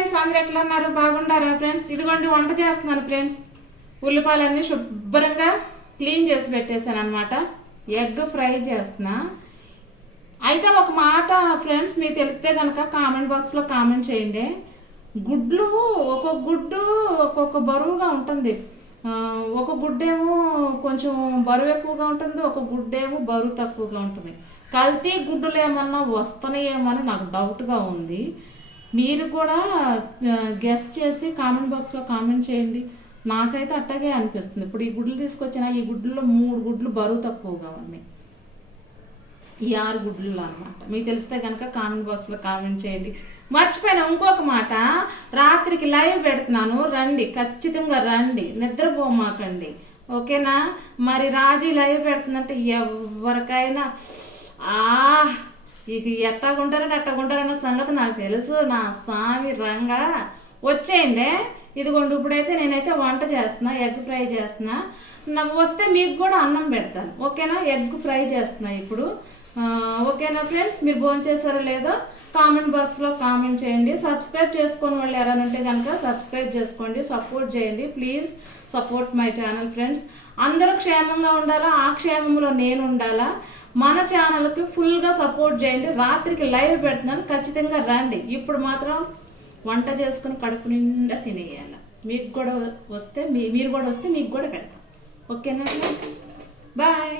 Friends అందరు ఎట్లా ఉన్నారు? బాగుండారా ఫ్రెండ్స్? ఇదిగోండి వంట చేస్తున్నాను ఫ్రెండ్స్. ఉల్లిపాయలన్నీ శుభ్రంగా క్లీన్ చేసి పెట్టేశాను అనమాట ఎగ్ ఫ్రై చేస్తున్నా. అయితే ఒక మాట ఫ్రెండ్స్ మీకు తెలిస్తే కనుక కామెంట్ బాక్స్లో కామెంట్ చేయండి. గుడ్లు ఒక్కొక్క గుడ్డు ఒక్కొక్క బరువుగా ఉంటుంది. ఒక గుడ్డేమో కొంచెం బరువు ఎక్కువగా ఉంటుంది ఒక గుడ్డేమో బరువు తక్కువగా ఉంటుంది. కల్తీ గుడ్డులు ఏమన్నా వస్తున్నాయేమో అని నాకు డౌట్గా ఉంది. మీరు కూడా గెస్ట్ చేసి కామెంట్ బాక్స్లో కామెంట్ చేయండి. నాకైతే అట్టాగే అనిపిస్తుంది. ఇప్పుడు ఈ గుడ్లు తీసుకొచ్చిన ఈ గుడ్లలో మూడు గుడ్లు బరువు తక్కువగా ఉన్నాయి. ఈ ఆరు గుడ్లు అనమాట మీకు తెలిస్తే కనుక కామెంట్ బాక్స్లో కామెంట్ చేయండి. మర్చిపోయిన ఇంకొక మాట. రాత్రికి లైవ్ పెడుతున్నాను. రండి. ఖచ్చితంగా రండి. నిద్రపోమాకండి. ఓకేనా? మరి రాజీ లైవ్ పెడుతుందంటే ఎవరికైనా ఆ ఇక ఎట్టాగుంటారంటే అట్టాగుంటారన్న సంగతి నాకు తెలుసు. నా స్వామి రంగా వచ్చేయండి. ఇదిగోండి ఇప్పుడైతే నేనైతే వంట చేస్తున్నా ఎగ్ ఫ్రై చేస్తున్నా. నాకు వస్తే మీకు కూడా అన్నం పెడతాను. ఓకేనా? ఎగ్ ఫ్రై చేస్తున్నా ఇప్పుడు. ఓకేనా ఫ్రెండ్స్? మీరు భోజనం చేశారో లేదో కామెంట్ బాక్స్లో కామెంట్ చేయండి. సబ్స్క్రైబ్ చేసుకొని వాళ్ళు ఎవరైనా ఉంటే కనుక సబ్స్క్రైబ్ చేసుకోండి సపోర్ట్ చేయండి. Please support my channel friends. అందరూ క్షేమంగా ఉండాలా? ఆ క్షేమంలో నేను ఉండాలా? మన ఛానల్కి ఫుల్గా సపోర్ట్ చేయండి. రాత్రికి లైవ్ పెడుతున్నాను. ఖచ్చితంగా రండి. ఇప్పుడు మాత్రం వంట చేసుకుని కడుపు నిండా తినేయాలి. మీకు కూడా వస్తే మీ మీరు కూడా వస్తే మీకు కూడా పెడతాం. ఓకేనా? బాయ్